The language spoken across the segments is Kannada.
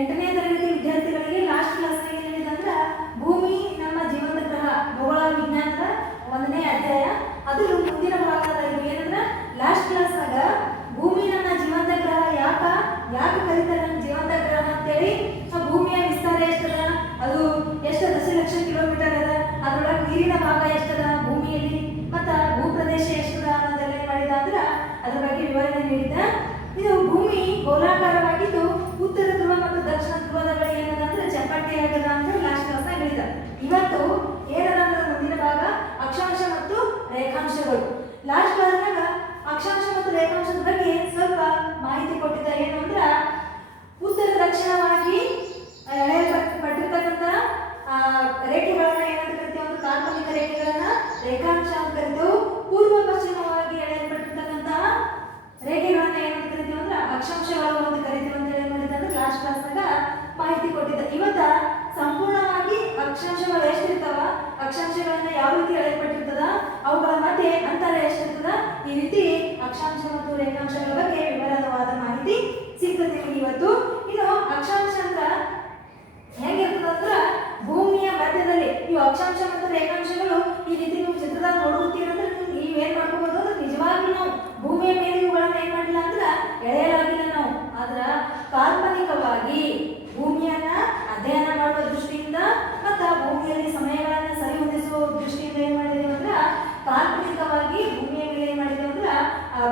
8ನೇ ತರಗತಿ ವಿದ್ಯಾರ್ಥಿಗಳಿಗೆ ಲಾಸ್ಟ್ ಕ್ಲಾಸ್ ಏನಿದೆ ಅಂದ್ರೆ ಭೂಮಿ ನಮ್ಮ ಜೀವನದ ಗ್ರಹ ಭೂಗೋಳ ವಿಜ್ಞಾನದ 1ನೇ ಅಧ್ಯಾಯ ಅದು ಮುಂದಿನ ಭಾಗದ ಇದು ಏನಂದ್ರೆ ಲಾಸ್ಟ್ ಕ್ಲಾಸ್ನಾಗ ಭೂಮಿ ನಮ್ಮ ಜೀವನದ ಗ್ರಹ ಯಾಕೆ ಕರೀತಾರೆ ನಮ್ಮ ಜೀವನದ ಗ್ರಹ ಅಂತೇಳಿ ಭೂಮಿಯ ವಿಸ್ತಾರ ಎಷ್ಟದ, ಅದು ಎಷ್ಟು ದಶಲಕ್ಷ ಕಿಲೋಮೀಟರ್ ಅದ, ಅದರೊಳಗೆ ನೀರಿನ ಭಾಗ ಎಷ್ಟದ ಭೂಮಿಯಲ್ಲಿ, ಮತ್ತು ಭೂಪ್ರದೇಶ ಎಷ್ಟದ ಅನ್ನೋದೆಲ್ಲ ಏನು ಮಾಡಿದ ಅಂದ್ರೆ ಅದ್ರ ಬಗ್ಗೆ ವಿವರಣೆ ನೀಡಿದ. ಇದು ಭೂಮಿ ಗೋಲಾಕಾರವಾಗಿದ್ದು ಉತ್ತರ ಧ್ರುವ ಮತ್ತು ದಕ್ಷಿಣ ಧ್ರುವದ ಬಳಿ ಏನದ ಅಂದ್ರೆ ಚಪ್ಪಟೆಯಾಗದ ಅಂತ ಲಾಸ್ಟ್ ಕ್ಲಾಸ್ನಾಗ ಹೇಳಿದ. ಇವತ್ತು ಏನದ ಅಂದ್ರೆ ಮುಂದಿನ ಭಾಗ ಅಕ್ಷಾಂಶ ಮತ್ತು ರೇಖಾಂಶಗಳು. ಲಾಸ್ಟ್ ಕ್ಲಾಸ್ನಾಗ ಅಕ್ಷಾಂಶ ಮತ್ತು ರೇಖಾಂಶದ ಬಗ್ಗೆ ಸ್ವಲ್ಪ ಮಾಹಿತಿ ಕೊಟ್ಟಿದ್ದ. ಏನು ಅಂದ್ರೆ ಉತ್ತರ ದಕ್ಷಿಣವಾಗಿ ಎಳೆಯಲ್ಪಟ್ಟಿರ್ತಕ್ಕಂಥ ರೇಖೆಗಳನ್ನ ಏನಂತ ಕರಿತೀವಿ ಅಂದ್ರೆ ಕಾಲ್ಪನಿಕ ರೇಖೆಗಳನ್ನ ರೇಖಾಂಶ ಅಂತ ಕರಿತೇವೆ. ಪೂರ್ವ ಪಶ್ಚಿಮವಾಗಿ ಎಳೆಯಲ್ಪಟ್ಟಿರ್ತಕ್ಕಂತಹ ರೇಖೆಗಳನ್ನ ಏನಂತ ಕರಿತೀವಿ ಅಂದ್ರೆ ಅಕ್ಷಾಂಶಗಳು ಅಂತ ಕರಿತೀವಿ ಅಂತ ಹೇಳಿ ಮಾಡಿದ್ರೆ ಲಾಸ್ಟ್ ಕ್ಲಾಸ್ನಾಗ ಮಾಹಿತಿ ಕೊಟ್ಟಿದ್ದ. ಇವತ್ತ ಸಂಪೂರ್ಣವಾಗಿ ಅಕ್ಷಾಂಶಗಳು ಎಷ್ಟಿರ್ತಾವ, ಅಕ್ಷಾಂಶಗಳನ್ನ ಯಾವ ರೀತಿ ಎಳೆಯಲ್ಪಟ್ಟಿರ್ತದ, ಅವುಗಳ ಮಧ್ಯೆ ಅಂತರ ಎಷ್ಟಿರ್ತದ, ಈ ರೀತಿ ಅಕ್ಷಾಂಶ ಮತ್ತು ರೇಖಾಂಶಗಳ ಬಗ್ಗೆ ವಿವರವಾದ ಮಾಹಿತಿ ಸಿಗ್ತದೆ ಇವತ್ತು. ಇನ್ನು ಅಕ್ಷಾಂಶ ಅಂದ್ರ ಹೆಂಗಿರ್ತದ ಅಂದ್ರ ಭೂಮಿಯ ಮಧ್ಯದಲ್ಲಿ ಇವು ಅಕ್ಷಾಂಶ ಮತ್ತು ರೇಖಾಂಶಗಳು ಈ ರೀತಿ ನೀವು ಚಿತ್ರದಾಗ ನೋಡುತ್ತೀರಂದ್ರೆ ನೀವು ಏನ್ ಮಾಡ್ಕೋಬಹುದು ಅಂದ್ರೆ ನಿಜವಾಗ್ಲೂ ನಾವು ಭೂಮಿಯ ಮೇಲೆ ಇವುಗಳನ್ನ ಏನ್ ಮಾಡಿಲ್ಲ ಅಂದ್ರ ಎಳೆಯಲಾಗಿಲ್ಲ ನಾವು. ಆದ್ರ ಕಾಲ್ಪನಿಕವಾಗಿ ಭೂಮಿಯನ್ನ ಅಧ್ಯಯನ ಮಾಡುವ ದೃಷ್ಟಿಯಿಂದ ಮತ್ತು ಭೂಮಿಯಲ್ಲಿ ಸಮಯಗಳನ್ನ ಸರಿ ಹೊಂದಿಸುವ ದೃಷ್ಟಿಯಿಂದ ಏನ್ ಮಾಡಿದೀವಿ ಅಂದ್ರ ಕಾಲ್ಪನಿಕವಾಗಿ ಭೂಮಿಯ ಮೇಲೆ ಏನ್ ಮಾಡಿದೀವಿ ಅಂದ್ರ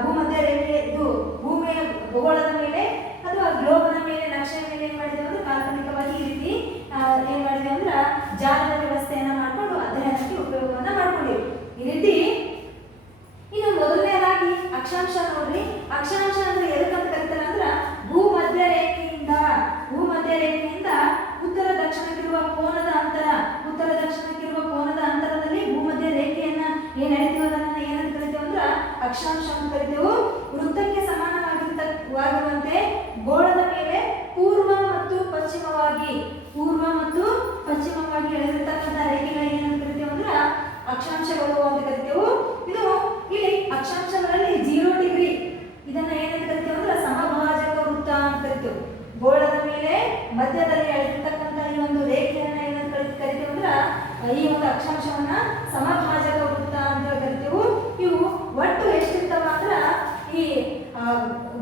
ಭೂಮಧ್ಯ ರೇಖೆ ಇದು ಭೂಮಿಯ ಭೂಗೋಳದ ಮೇಲೆ ಅಥವಾ ಗ್ಲೋಬನ ಮೇಲೆ ನಕ್ಷೆಯ ಮೇಲೆ ಏನ್ ಮಾಡಿದೀವಿ ಅಂದ್ರೆ ಕಾಲ್ಪನಿಕವಾಗಿ ಈ ರೀತಿ ಏನ್ ಮಾಡಿದೀವಿ ಅಂದ್ರ ಜಾಲದ ವ್ಯವಸ್ಥೆಯನ್ನ ಮಾಡ್ಕೊಂಡು ಅಧ್ಯಯನಕ್ಕೆ ಉಪಯೋಗವನ್ನ ಮಾಡ್ಕೊಂಡಿವಿ ಈ ರೀತಿ. ಇನ್ನು ಮೊದಲನೇದಾಗಿ ಅಕ್ಷಾಂಶ ನೋಡ್ರಿ. ಅಕ್ಷಾಂಶ ಅಂದ್ರೆ ಎದಕ್ಕಂತ ಕರೀತಾರೆ ಅಂದ್ರ ಭೂಮಧ್ಯ ರೇಖೆಯಿಂದ ಉತ್ತರ ದಕ್ಷಿಣಕ್ಕಿರುವ ಕೋನದ ಅಂತರ, ಉತ್ತರ ದಕ್ಷಿಣಕ್ಕಿರುವ ಕೋನದ ಅಂತರದಲ್ಲಿ ಭೂಮಧ್ಯ ರೇಖೆಯನ್ನ ಏನ್ ಎಳಿತೀವಿ ಅದನ್ನ ಏನಂತ ಕರಿತೀವಿ ಅಂದ್ರ ಅಕ್ಷಾಂಶ ಅಂತ ಕರಿತೇವೆ. ವೃತ್ತಕ್ಕೆ ಸಮಾನವಾಗಿರುವಂತೆ ಗೋಳದ ಮೇಲೆ ಪೂರ್ವ ಮತ್ತು ಪಶ್ಚಿಮವಾಗಿ ಎಳೆದಿರ್ತಕ್ಕಂಥ ರೇಖೆಗಳಿಗೆ ಏನಂತ ಕರಿತೀವಿ ಅಂದ್ರ ಅಕ್ಷಾಂಶಗಳು ಅಂತ ಕರಿತೇವೆ. ಇದು ಇಲ್ಲಿ ಅಕ್ಷಾಂಶಗಳಲ್ಲಿ 0 ಡಿಗ್ರಿ ಇದನ್ನ ಏನಂತ ಕರಿತೇವೆ ಅಂದ್ರೆ ಸಮಭಾಜಕ ವೃತ್ತ ಅಂತ ಕರಿತೇವೆ. ಗೋಳದ ಮೇಲೆ ಮಧ್ಯದಲ್ಲಿ ಎಳೆದಿರ್ತಕ್ಕಂಥ ಈ ಒಂದು ರೇಖೆಯನ್ನ ಏನಂತ ಕರಿತೇವೆ ಅಂದ್ರೆ ಈ ಒಂದು ಅಕ್ಷಾಂಶವನ್ನ ಸಮಭಾಜಕ ವೃತ್ತ ಅಂತ ಕರಿತೇವೆ. ಇವು ಒಟ್ಟು ಎಷ್ಟಿರ್ತಾವ ಅಂದ್ರ ಈ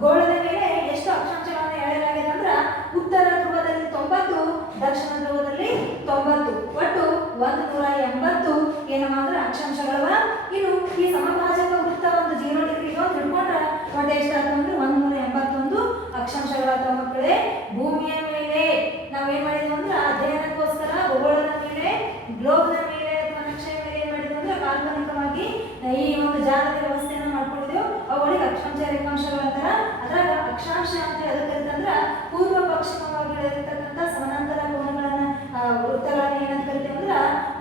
ಗೋಳದ ಮೇಲೆ ಎಷ್ಟು ಅಕ್ಷಾಂಶಗಳನ್ನ ಎಳೆಯಲಾಗಿದೆ ಅಂದ್ರ ಉತ್ತರ ಧ್ರುವದಲ್ಲಿ 90, ದಕ್ಷಿಣ ಧ್ರುವದಲ್ಲಿ 90, ಒಟ್ಟು 180 ಏನವ ಅಂದ್ರೆ ಅಕ್ಷಾಂಶಗಳವ. ಇನ್ನು ಈ ಸಮಭಾಜಕ ವೃತ್ತ ಒಂದು 0 ಡಿಗ್ರಿ ಹಿಡ್ಕೊಂಡ್ರೆ ಒಟ್ಟು ಎಷ್ಟಾಗ್ತದೆ ಅಂದ್ರೆ 181 ಅಕ್ಷಾಂಶಗಳಾಗ್ತಾವ ಮಕ್ಕಳೇ. ಭೂಮಿಯ ಮೇಲೆ ನಾವೇನ್ ಮಾಡಿದ್ವಿ ಅಂದ್ರೆ ಅಧ್ಯಯನಕ್ಕೋಸ್ಕರ ಭೂಗೋಳದ ಮೇಲೆ ಗ್ಲೋಬ್ನ ಮೇಲೆ ಅಥವಾ ನಕ್ಷೆಯ ಮೇಲೆ ಏನ್ ಮಾಡಿದ್ವಿ ಅಂದ್ರೆ ಕಾಲ್ಪನಿಕವಾಗಿ ಈ ಒಂದು ಜಾಲದ ವ್ಯವಸ್ಥೆಯನ್ನ ಮಾಡ್ಕೊಂಡಿದ್ದೇವೆ. ಅವುಗಳಿಗೆ ಅಕ್ಷಾಂಶ ರೇಖಾಂಶಗಳ ಅಂತರ. ಅದ್ರಾಗ ಅಕ್ಷಾಂಶ ಅಂತ ಎದಕ್ಕೆ ಕರಿತಂದ್ರ ಪೂರ್ವ ಪಶ್ಚಿಮವಾಗಿ ಎಳೆದಿರ್ತಕ್ಕಂಥ ಸಮಾನಾಂತರ ಕೋನಗಳನ್ನ ವೃತ್ತಗಳನ್ನ ಏನಂತ ಕರಿತೇವೆ ಅಂದ್ರ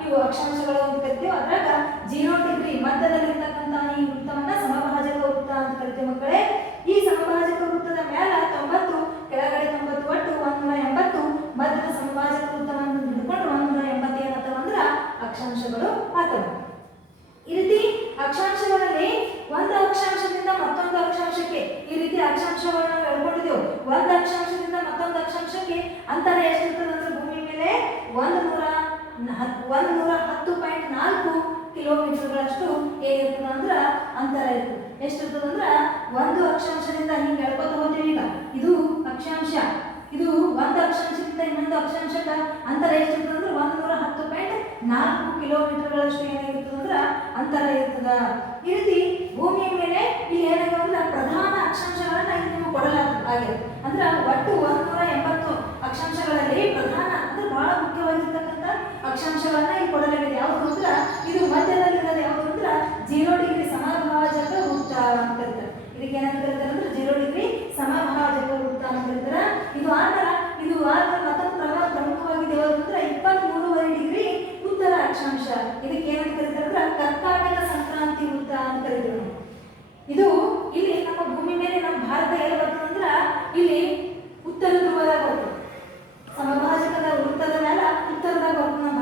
ಇವು ಅಕ್ಷಾಂಶಗಳು ಅಂತ ಕರಿತೇವೆ. ಅದ್ರಾಗ 0 ಡಿಗ್ರಿ ಮಧ್ಯದಲ್ಲಿರ್ತಕ್ಕಂಥ ಈ ವೃತ್ತವನ್ನ ಸಮಭಾಜಕ ವೃತ್ತ ಅಂತ ಕರಿತೇವೆ ಮಕ್ಕಳೇ. ಈ ಸಮಭಾಜಕ ವೃತ್ತದ ಮೇಲೆ 90, ಕೆಳಗಡೆ 90, ಒಟ್ಟು 180 ಮಧ್ಯದ ಸಮಭಾಜಕ ವೃತ್ತವನ್ನು ಹಿಡ್ಕೊಂಡು 180 ಏನಂತಾವ ಅಂದ್ರ ಅಕ್ಷಾಂಶಗಳು ಆಗ್ತವೆ. ಈ ರೀತಿ ಅಕ್ಷಾಂಶಗಳಲ್ಲಿ ಒಂದು ಅಕ್ಷಾಂಶದಿಂದ ಮತ್ತೊಂದು ಅಕ್ಷಾಂಶಕ್ಕೆ ಈ ರೀತಿ ಅಕ್ಷಾಂಶಗಳನ್ನ ಹೇಳ್ಕೊಂಡಿದ್ದೇವೆ. ಒಂದು ಅಕ್ಷಾಂಶದಿಂದ ಮತ್ತೊಂದು ಅಕ್ಷಾಂಶಕ್ಕೆ ಅಂತರ ಎಷ್ಟಿರ್ತದೆ ಅಂದ್ರೆ ಭೂಮಿ ಮೇಲೆ 110.4 ಕಿಲೋಮೀಟರ್ಗಳಷ್ಟು ಏನಿರ್ತದೆ ಅಂದ್ರ ಅಂತರ ಇರ್ತದೆ. ಎಷ್ಟಿರ್ತದೆ ಅಂದ್ರ ಒಂದು ಅಕ್ಷಾಂಶದಿಂದ ಹಿಂಗೆ ಹೇಳ್ಕೊತ ಹೋಗ್ತೀವಿ. ಈಗ ಇದು ಅಕ್ಷಾಂಶ, ಇದು ಒಂದು ಅಕ್ಷಾಂಶದಿಂದ ಇನ್ನೊಂದು ಅಕ್ಷಾಂಶದ ಅಂತರ ಎಷ್ಟಿರ್ತದೆ ಅಂದ್ರೆ 110.4 ಕಿಲೋಮೀಟರ್ಗಳಷ್ಟು ಏನಾಗಿರ್ತದೆ ಅಂದ್ರ ಅಂತರ ಇರ್ತದ. ಈ ರೀತಿ ಭೂಮಿಯ ಮೇಲೆ ಇಲ್ಲಿ ಏನಾಗಿದೆ ಅಂದ್ರೆ ಪ್ರಧಾನ ಅಕ್ಷಾಂಶಗಳನ್ನ ಇಲ್ಲಿ ನಿಮಗೆ ಕೊಡಲಾಗಿದೆ. ಅಂದ್ರೆ ಒಟ್ಟು 180 ಅಕ್ಷಾಂಶಗಳಲ್ಲಿ ಪ್ರಧಾನ ಅಂದ್ರೆ ಬಹಳ ಮುಖ್ಯವಾಗಿರ್ತಕ್ಕಂಥ ಅಕ್ಷಾಂಶಗಳನ್ನ ಇಲ್ಲಿ ಕೊಡಲಾಗಿದೆ. ಯಾವುದು ಅಂದ್ರೆ ಇದು ಮಧ್ಯದಲ್ಲಿರೋದು ಯಾವುದು ಅಂದ್ರೆ 0 ಡಿಗ್ರಿ ಸಮಭಾಜಕ ವೃತ್ತ ಅಂತ ಕರೀತಾರೆ. ಇದಕ್ಕೆ ಏನಂತ ಕರೀತಾರೆ ಅಂದ್ರೆ 0 ಡಿಗ್ರಿ ಸಮಭಾಜಕ ವೃತ್ತ ಅಂತ ಕರೀತಾರೆ. ಇದು ಮತ್ತೊಂದು ಪ್ರಮುಖವಾಗಿದೆ ಯಾವುದು ಅಂದ್ರೆ 23.5 ಡಿಗ್ರಿ ಉತ್ತರ ಅಕ್ಷಾಂಶ. ಇದಕ್ಕೆ ಏನಂತ ಕರೀತಾರೆ ಅಂದ್ರೆ ಕರ್ಕಾಟಕ ಸಂಕ್ರಾಂತಿ ವೃತ್ತ ಅಂತ ಕರೀತೀವಿ. ಇದು ಇಲ್ಲಿ ನಮ್ಮ ಭೂಮಿ ಮೇಲೆ ನಮ್ಮ ಭಾರತ ಎಲ್ಲಿ ಬರ್ತದೆ ಅಂದ್ರೆ ಇಲ್ಲಿ ಉತ್ತರ ಧ್ರುವದಾಗ ಬರ್ತದೆ. ಸಮಭಾಜಕದ ವೃತ್ತದ ಮೇಲೆ ಉತ್ತರದಾಗ ಬರ್ತದೆ ನಮ್ಮ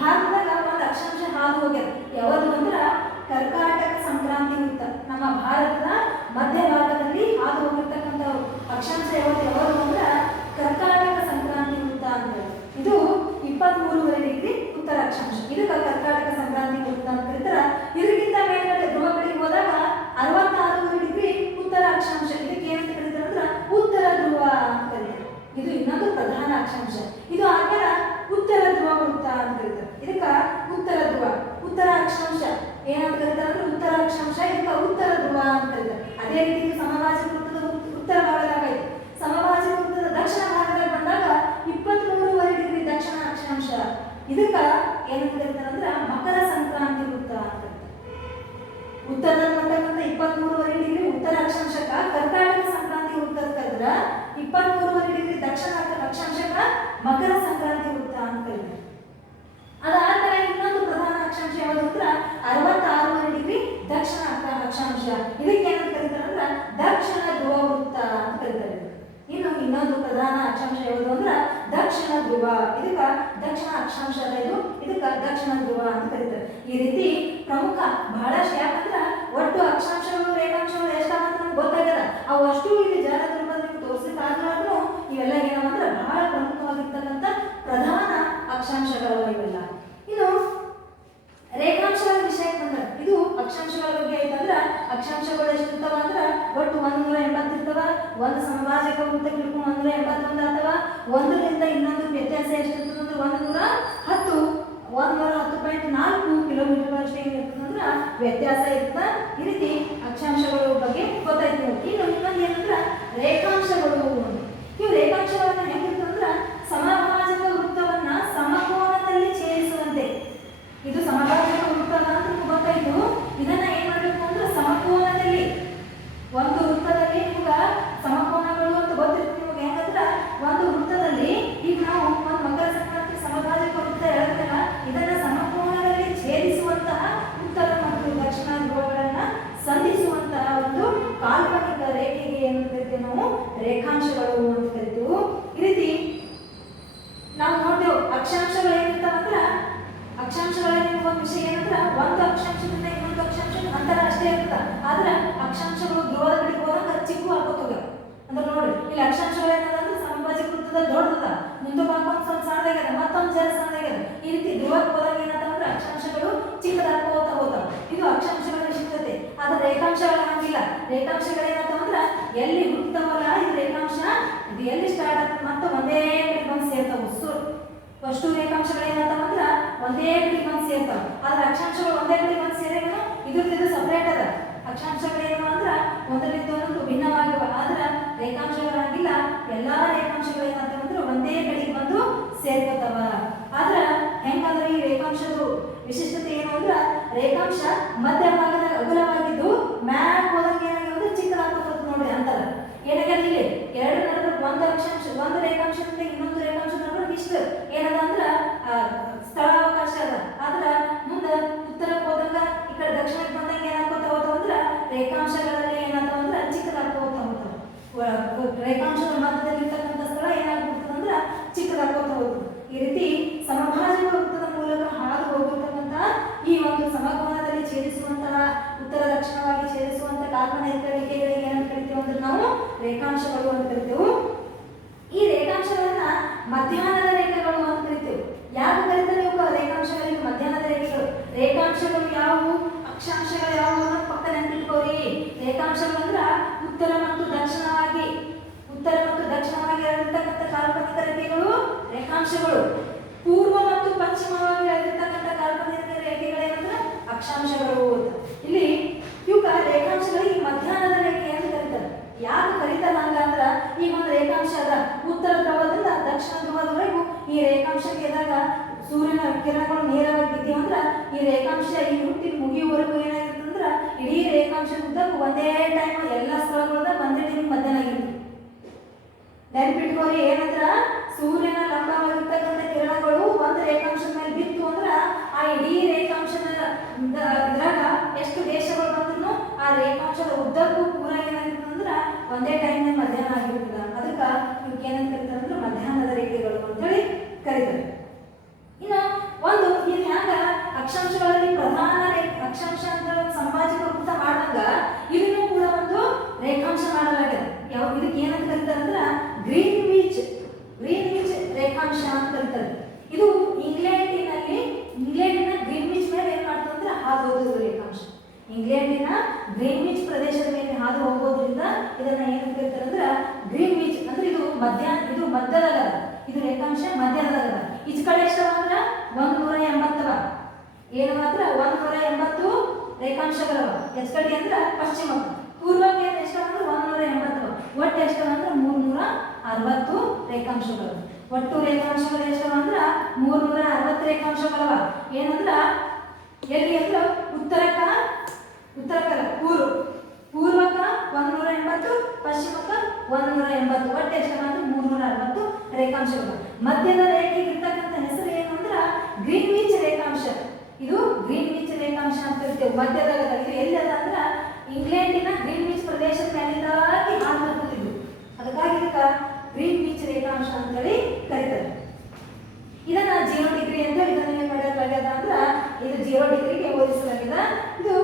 ಭಾರತದಾಗ ಒಂದು ಅಕ್ಷಾಂಶ ಹಾದು ಹೋಗ್ಯದ. ಯಾವುದು ಅಂದ್ರೆ ಕರ್ಕಾಟಕ ಸಂಕ್ರಾಂತಿ ವೃತ್ತ. ನಮ್ಮ ಭಾರತದ ಮಧ್ಯ ಭಾಗದಲ್ಲಿ ಹಾದು ಹೋಗಿರ್ತಕ್ಕಂಥ ಅಕ್ಷಾಂಶ ಯಾವುದು ಅಂದ್ರೆ ಕರ್ಕಾಟಕ ಅಕ್ಷಾಂಶ. ಇದಕ್ಕೆ ಕರ್ನಾಟಕ ಸಂಕ್ರಾಂತಿ ವೃತ್ತ ಅಂತ ಕರೀತಾರ. ಇದಕ್ಕಿಂತ ಮೇಲ್ಗಡೆ ಧ್ರುವ ಕಡೆಗೆ ಹೋದಾಗ 66 ಡಿಗ್ರಿ ಉತ್ತರ ಅಕ್ಷಾಂಶ. ಇದಕ್ಕೆ ಏನಂತ ಕರೀತಾರೆ ಅಂದ್ರೆ ಉತ್ತರ ಧ್ರುವ ಅಂತ ಕರೀತಾರೆ. ಇದು ಇನ್ನೊಂದು ಪ್ರಧಾನ ಅಕ್ಷಾಂಶ. ಇದು ಆತರ ಉತ್ತರ ಧ್ರುವ ವೃತ್ತ ಅಂತ ಕರೀತಾರೆ. ಇದಕ್ಕ ಉತ್ತರ ಧ್ರುವ ಉತ್ತರ ಅಕ್ಷಾಂಶ ಏನಂತ ಕರೀತಾರೆ ಅಂದ್ರೆ ಉತ್ತರ ಅಕ್ಷಾಂಶ. ಇದಕ್ಕ ಉತ್ತರ ಧ್ರುವ ಅಂತ ಕರೀತಾರೆ. ಅದೇ ರೀತಿ ಸಮಭಾಜಕ ವೃತ್ತದ ಉತ್ತರ ಭಾಗದಾಗ ಐತಿ. ಸಮಭಾಜಕ ವೃತ್ತದ ದಕ್ಷಿಣ ಭಾಗದಾಗ ಬಂದಾಗ 23.5 ಡಿಗ್ರಿ ದಕ್ಷಿಣ ಅಕ್ಷಾಂಶ. ಇದಕ್ಕ ಏನಂತ ಕರೀತಾರೆ ಅಂದ್ರೆ ಮಕರ ಸಂಕ್ರಾಂತಿ ವೃತ್ತ ಅಂತ ಕರೀತಾರೆ. ಉತ್ತರದಲ್ಲಿ ಬರ್ತಕ್ಕಂಥ 23.5 ಡಿಗ್ರಿ ಉತ್ತರ ಅಕ್ಷಾಂಶಕ್ಕ ಕರ್ನಾಟಕ ಸಂಕ್ರಾಂತಿ ವೃತ್ತ ಕರೆದ್ರ 23.5 ಡಿಗ್ರಿ ದಕ್ಷಿಣ ಅಕ್ಷಾಂಶಕ್ಕ ಮಕರ ಸಂಕ್ರಾಂತಿ ವೃತ್ತ ಅಂತ ಕರೀತಾರೆ. ಅದಾದ್ಮೇಲೆ ಇನ್ನೊಂದು ಪ್ರಧಾನ ಅಕ್ಷಾಂಶ ಯಾವುದು ಅಂದ್ರೆ 66.5 ಡಿಗ್ರಿ ದಕ್ಷಿಣ ಅಕ್ಷಾಂಶ. ಇದಕ್ಕೆ ಏನಂತ ಕರೀತಾರೆ ಅಂದ್ರೆ ದಕ್ಷಿಣ ಧ್ರುವ ವೃತ್ತ ಅಂತ ಕರೀತಾರೆ. ಇನ್ನು ಇನ್ನೊಂದು ಪ್ರಧಾನ ಅಕ್ಷಾಂಶ ಯಾವುದು ಅಂದ್ರೆ ದಕ್ಷಿಣ ಧ್ರುವ. ಇದಕ್ಕ ದಕ್ಷಿಣ ಅಕ್ಷಾಂಶ ಅಲ್ಲ, ಇದಕ್ಕ ದಕ್ಷಿಣ ಧ್ರುವ ಅಂತ ಕರೀತಾರೆ. ಈ ರೀತಿ ಪ್ರಮುಖ ಬಹಳಷ್ಟು, ಯಾಕಂದ್ರೆ ಒಟ್ಟು ಅಕ್ಷಾಂಶಗಳು ರೇಖಾಂಶಗಳು ಎಷ್ಟಾಗಂತ ನಮ್ಗೆ ಗೊತ್ತಾಗ್ಯದ. ಅವು ಅಷ್ಟು ಇಲ್ಲಿ ಜಾಲದ ರೂಪದಲ್ಲಿ ತೋರಿಸಲಿಕ್ಕಾದ್ರೂ ಇವೆಲ್ಲ ಏನಂದ್ರೆ ಬಹಳ ಪ್ರಮುಖವಾಗಿರ್ತಕ್ಕಂಥ ಪ್ರಧಾನ ಅಕ್ಷಾಂಶಗಳು ಇವೆಲ್ಲ. ಇನ್ನು ರೇಖಾಂಶಗಳ ವಿಷಯಕ್ಕೆ ಬಂದ್ರೆ ಇದು ಅಕ್ಷಾಂಶಗಳ ಬಗ್ಗೆ ಐತಂದ್ರ ಅಕ್ಷಾಂಶಗಳು ಎಷ್ಟಿರ್ತಾವ ಅಂದ್ರೆ ಒಟ್ಟು 180 ಇರ್ತಾವ. ಒಂದು ಸಮಭಾಜಕ ವೃತ್ತ ತಿಳ್ಕೊಂಡು 181 ಅಥವಾ ಒಂದರಿಂದ ಇನ್ನೊಂದು ವ್ಯತ್ಯಾಸ ಎಷ್ಟಿರ್ತದೆ ಅಂದ್ರೆ 110.4 ಕಿಲೋಮೀಟರ್ ಅಷ್ಟೇ ಇರ್ತದಂದ್ರೆ ವ್ಯತ್ಯಾಸ ಇರ್ತದೆ. ಈ ರೀತಿ ಅಕ್ಷಾಂಶಗಳ ಬಗ್ಗೆ ಗೊತ್ತಾಯ್ತು. ಇನ್ನು ಇನ್ನೊಂದು ಏನಂದ್ರೆ ರೇಖಾಂಶಗಳು. ಇವು ರೇಖಾಂಶಗಳನ್ನ ಹೆಂಗಿರ್ತಂದ್ರ ಸಮಭಾಜಕ ವೃತ್ತವನ್ನ ಸಮಕೋನದಲ್ಲಿ ಛೇದಿಸುವಂತೆ. ಇದು ಸಮಭಾಜಕ ವೃತ್ತ ಅಂತ ಗೊತ್ತಾಯ್ತು. ಇದನ್ನ ಏನ್ ಮಾಡ್ಬೇಕು ಅಂದ್ರೆ ಸಮಕೋನದಲ್ಲಿ, ಒಂದು ವೃತ್ತದಲ್ಲಿ ಈಗ ಸಮಕೋನಗಳು ಅಂತ ಗೊತ್ತಿರ್ತದೆ ನಿಮಗೆ. ಹೆಂಗಂದ್ರ ಒಂದು ವೃತ್ತದಲ್ಲಿ ಈಗ ನಾವು ಒಂದು ಮಕರ ಸಂಕ್ರಾಂತಿ ಸಮಭಾಜಕ ವೃತ್ತ ಹೇಳಿದ್ರಲ್ಲ, ಇದನ್ನ ಸಮಕೋನದಲ್ಲಿ ಛೇದಿಸುವಂತಹ ಉತ್ತರ ಮತ್ತು ದಕ್ಷಿಣ ಧ್ರುವಗಳನ್ನ ಸಂಧಿಸುವಂತಹ ಒಂದು ಕಾಲ್ಪನಿಕ ರೇಖೆಗೆ ಏನು ಕರಿತೀವಿ ನಾವು ರೇಖಾಂಶಗಳು ಅಂತ ಕರಿತೀವಿ. ಈ ರೀತಿ ನಾವು ನೋಡ್ತೇವೆ ಅಕ್ಷಾಂಶಗಳು ಏನಿರ್ತಾವಂದ್ರ ಅಕ್ಷಾಂಶಗಳಲ್ಲಿ ಒಂದು ವಿಷಯ ಏನಂದ್ರ ಒಂದು ಅಕ್ಷಾಂಶದಿಂದ ಇನ್ನೊಂದು ಅಕ್ಷಾಂಶ ಅಂತರ ಅಷ್ಟೇ ಇರ್ತದ. ಆದ್ರೆ ಅಕ್ಷಾಂಶಗಳು ಧ್ರುವದ ಕಡೆಗೆ ಹೋದಾಗ ಚಿಕ್ಕು ಹಾಕೋತೋಗ ಅಂದ್ರೆ ನೋಡಿ ಇಲ್ಲಿ ಅಕ್ಷಾಂಶಗಳು ಏನಂದ್ರೆ ಸಮಭಾಜಕ ವೃತ್ತದ ದೊಡ್ಡದ, ಮುಂದೆ ಭಾಗ ಒಂದು ಸ್ವಲ್ಪ ಸಣ್ಣದಾಗ್ಯದ, ಮತ್ತೊಂದು ಜರ ಸಣ್ಣದಾಗ್ಯದ. ಈ ರೀತಿ ಧ್ರುವಕ್ಕೆ ಹೋದಾಗ ಏನಂತಂದ್ರೆ ಅಕ್ಷಾಂಶಗಳು ಚಿಕ್ಕದಾಗ್ಕೋತ ಹೋಗ್ತಾವ. ಇದು ಅಕ್ಷಾಂಶಗಳ ವಿಶಿಷ್ಟತೆ. ಆದ್ರೆ ರೇಖಾಂಶಗಳ ಹಂಗಿಲ್ಲ. ರೇಖಾಂಶಗಳು ಏನಂತಂದ್ರ ಎಲ್ಲಿ ಹುಟ್ಟವಲ್ಲ ಇದು ರೇಖಾಂಶ, ಇದು ಎಲ್ಲಿ ಸ್ಟಾರ್ಟ್ ಆಗ್ತದೆ ಮತ್ತೆ ಒಂದೇ ಕಡೆ ಬಂದು ಸೇರ್ತಾವ. ಅಷ್ಟು ರೇಖಾಂಶಗಳು ಏನಂತಂದ್ರ ಒಂದೇ ಕಡೆ ಬಂದು ಸೇರ್ತಾವ. ಆದ್ರೆ ಅಕ್ಷಾಂಶಗಳು ಒಂದೇ ಕಡೆ ಬಂದು ಸೇರೇನು ಇದು ಸಪರೇಟ್ ಅದ. ಅಕ್ಷಾಂಶಗಳು ಏನು ಅಂದ್ರ ಒಂದರಿಂದ ಒಂದೊಂದು ಭಿನ್ನವಾಗಿವ. ಆದ್ರೆ ರೇಖಾಂಶಗಳಾಗಿಲ್ಲ. ಎಲ್ಲಾ ರೇಖಾಂಶಗಳು ಏನಂತಂದ್ರೆ ಒಂದೇ ಕಡೆ ಬಂದು ಸೇರ್ಕೋತಾವ. ಆದ್ರ ಹೆಂಗಂದ್ರೆ ಈ ರೇಖಾಂಶದ ವಿಶಿಷ್ಟತೆ ಏನು ಅಂದ್ರ ರೇಖಾಂಶ ಮಧ್ಯ ಭಾಗದ ಅಗಲವಾಗಿದ್ದು ಮ್ಯಾಕ್ ಹೋದಂಗ ಏನಾಗಿರೋದು ಚಿಕ್ಕದಾಗ್ತದೆ ನೋಡಿ ಅಂತಾರ. ಏನಾಗ್ಯದ ಇಲ್ಲಿ ಎರಡು ನಡುವೆ ಒಂದು ಅಕ್ಷಾಂಶ ಒಂದು ರೇಖಾಂಶದಿಂದ ಇನ್ನೊಂದು ರೇಖಾಂಶ ನಡುವೆ ಇಷ್ಟು ಏನದ ಅಂದ್ರ ಸ್ಥಳಾವಕಾಶ ಅದ. ಆದ್ರ ಮುಂದೆ ಉತ್ತರಕ್ಕೆ ಹೋದಾಗ ಈ ಕಡೆ ದಕ್ಷಿಣಕ್ಕೆ ಬಂದಂಗೆ ಏನಾಗ್ಕೋತ ಹೋಗ್ತಾವ ಅಂದ್ರ ರೇಖಾಂಶಗಳಲ್ಲಿ ಏನಾಗ್ತಾವ ಅಂದ್ರ ಚಿಕ್ಕದಾಗ್ಕೋತ ಹೋಗ್ತಾವ. ರೇಖಾಂಶದ ಮಧ್ಯದಲ್ಲಿ ಇರ್ತಕ್ಕಂಥ ಸ್ಥಳ ಏನಾಗ್ಬಿಡ್ತದ ಅಂದ್ರ ಚಿಕ್ಕದಾಗ್ಕೋತ ಹೋಗ್ತದೆ. ಈ ರೀತಿ ಸಮಭಾಜಕ ವೃತ್ತದ ಮೂಲಕ ಹಾದು ಹೋಗಿರ್ತಕ್ಕಂಥ ಈ ಒಂದು ಸಮಕೋನದಲ್ಲಿ ಛೇದಿಸುವಂತಹ ಉತ್ತರ ದಕ್ಷಿಣವಾಗಿ ಛೇದಿಸುವಂತಹ ಕಾಲ್ಪನಿಕ ರೇಖೆಗಳಿಗೆ ಏನಂತ ಕರಿತೀವಿ ಅಂದ್ರೆ ನಾವು ರೇಖಾಂಶಗಳು ಅಂತ ಕರಿತೇವೆ. ಈ ರೇಖಾಂಶಗಳನ್ನ ಮಧ್ಯಾಹ್ನದ ರೇಖೆಗಳು ಅಂತ ಕರಿತೇವೆ. ಯಾಕೆ ಕರೀತಾರೆ ಇವು ರೇಖಾಂಶಗಳಿಗೆ ಮಧ್ಯಾಹ್ನದ ರೇಖೆಗಳು? ರೇಖಾಂಶಗಳು ಯಾವುವು ಅಕ್ಷಾಂಶಗಳು ಯಾವುವು ಅನ್ನೋದು ಪಕ್ಕ ನೆನಪಿಟ್ಕೋರಿ. ರೇಖಾಂಶಗಳು ಅಂದ್ರ ಉತ್ತರ ಮತ್ತು ದಕ್ಷಿಣವಾಗಿ ಇರತಕ್ಕಂಥ ಕಾಲ್ಪನಿಕ ರೇಖೆಗಳು ರೇಖಾಂಶಗಳು. ಪೂರ್ವ ಮತ್ತು ಪಶ್ಚಿಮವಾಗಿ ಇರತಕ್ಕಂಥ ಕಾಲ್ಪನಿಕ ರೇಖೆಗಳೇನಂದ್ರೆ ಅಕ್ಷಾಂಶಗಳು. ಇಲ್ಲಿ ಇವುಕ ರೇಖಾಂಶಗಳಿಗೆ ಮಧ್ಯಾಹ್ನದ ರೇಖೆ ಅಂತ ಕರೀತಾರೆ. ಯಾಕೆ ಕರೀತಾರೆ ಹಂಗಂದ್ರ ಈ ಒಂದು ರೇಖಾಂಶ ಅದ ಉತ್ತರ ಧ್ರುವದಿಂದ ದಕ್ಷಿಣ ಧ್ರುವದವರೆಗೂ ಈ ರೇಖಾಂಶಕ್ಕೆ ಎದಾಗ ಸೂರ್ಯನ ಕಿರಣಗಳು ನೇರವಾಗಿ ಬಿದ್ದೀವಿ ಅಂದ್ರ ಈ ರೇಖಾಂಶ ಈ ಹುಟ್ಟಿ ಮುಗಿಯುವವರೆಗೂ ಏನಾಗಿರ್ತಂದ್ರ ಇಡೀ ರೇಖಾಂಶ ಉದ್ದಕ್ಕೂ ಒಂದೇ ಟೈಮ್ ಎಲ್ಲ ಸ್ಥಳಗಳದಾಗ ಒಂದೇ ಟೈಮ್ ಮಧ್ಯಾಹ್ನ ಆಗಿರ್ತದೆ. ನೆನಪಿಟ್ಕೋರಿ ಏನಂದ್ರ ಸೂರ್ಯನ ಲಂಬವಾಗಿರ್ತಕ್ಕಂಥ ಕಿರಣಗಳು ಒಂದು ರೇಖಾಂಶದ ಮೇಲೆ ಬಿತ್ತು ಅಂದ್ರ ಆ ಇಡೀ ರೇಖಾಂಶದ ಇದ್ರಾಗ ಎಷ್ಟು ದೇಶಗಳು ಬಂದ್ರು ಆ ರೇಖಾಂಶದ ಉದ್ದಕ್ಕೂ ಪೂರ ಏನಾಗಿರ್ತದಂದ್ರ ಒಂದೇ ಟೈಮ್ ಮಧ್ಯಾಹ್ನ ಆಗಿರ್ತದ. ಅದಕ್ಕೆ ಇವಕ್ಕೆ ಏನಂತ ಕರೀತಾರೆ ಅಂದ್ರೆ ಮಧ್ಯಾಹ್ನದ ರೇಖೆಗಳು ಅಂತೇಳಿ ಕರೀತಾರೆ. ಇನ್ನು ಒಂದು ಇಲ್ಲಿ ಹ್ಯಾಂಗ ಅಕ್ಷಾಂಶಗಳಲ್ಲಿ ಪ್ರಧಾನ ಅಕ್ಷಾಂಶ ಅಂತ ಸಂಭಾಜಕ ವೃತ್ತ ಮಾಡಿದಾಗ ಇದನ್ನು ಕೂಡ ಒಂದು ರೇಖಾಂಶ ಮಾಡಲಾಗಿದೆ. ಯಾವ ಇದಕ್ಕೆ ಏನಂತ ಕರೀತಾರೆ ಅಂದ್ರ ಗ್ರೀನ್ವಿಚ್ ರೇಖಾಂಶ ಅಂತ ಕರೀತಾರೆ. ಇದು ಇಂಗ್ಲೆಂಡಿನಲ್ಲಿ ಇದು ಮಧ್ಯದಾಗ ಇದು ರೇಖಾಂಶ ಮಧ್ಯದಾಗ ಈಚ ಕಡೆ ಎಷ್ಟವ ಅಂದ್ರ 180 ಏನು ಮಾತ್ರ 180 ರೇಖಾಂಶಗಳವ ಎಚ್ ಕಡೆ ಅಂದ್ರ ಪಶ್ಚಿಮ ಪೂರ್ವಕ್ಕೆ ಎಷ್ಟು ಅಂದ್ರೆ 180 ಒಟ್ಟು ಎಷ್ಟು ಅಂದ್ರೆ 360 ರೇಖಾಂಶಗಳು ಒಟ್ಟು ರೇಖಾಂಶಗಳು ಎಷ್ಟು ಅಂದ್ರೆ 360 ರೇಖಾಂಶಗಳವ ಏನಂದ್ರ ಎಲ್ಲಿ ಅಂದ್ರೆ ಉತ್ತರಕ್ಕ ಪೂರ್ವಕ 180 ಪಶ್ಚಿಮಕ್ಕ 180 ಒಟ್ಟು ಎಷ್ಟು ಅಂದ್ರೆ 360 ರೇಖಾಂಶಗಳು ಮಧ್ಯದ ರೇಖೆಗೆ ಇರ್ತಕ್ಕಂಥ ಹೆಸರು ಏನು ಅಂದ್ರೆ ಗ್ರೀನ್ವಿಚ್ ರೇಖಾಂಶ ಇದು ಗ್ರೀನ್ವಿಚ್ ರೇಖಾಂಶ ಅಂತ ಕರಿತೇವೆ ಮಧ್ಯದಾಗ ಇದು ಎಲ್ಲಿ ಅದ ಅಂದ್ರೆ ಇಂಗ್ಲೆಂಡಿನ ಗ್ರೀನ್ವಿಚ್ ಪ್ರದೇಶದ ಮೇಲಿಂದಾಗಿ ಹಾದುಹೋಗುತ್ತಿದ್ದು ಅದಕ್ಕಾಗಿ ಇದಕ್ಕೆ ಗ್ರೀನ್ವಿಚ್ ರೇಖಾಂಶ ಅಂತೇಳಿ ಕರೀತಾರೆ ಇದನ್ನ 0 ಡಿಗ್ರಿ ಅಂತ ಇದನ್ನ ಏನು ಮಾಡಲಾಗ್ಯದ ಅಂದ್ರೆ ಇದು 0 ಡಿಗ್ರಿಗೆ ಹೋಲಿಸಲಾಗಿದೆ ಇದು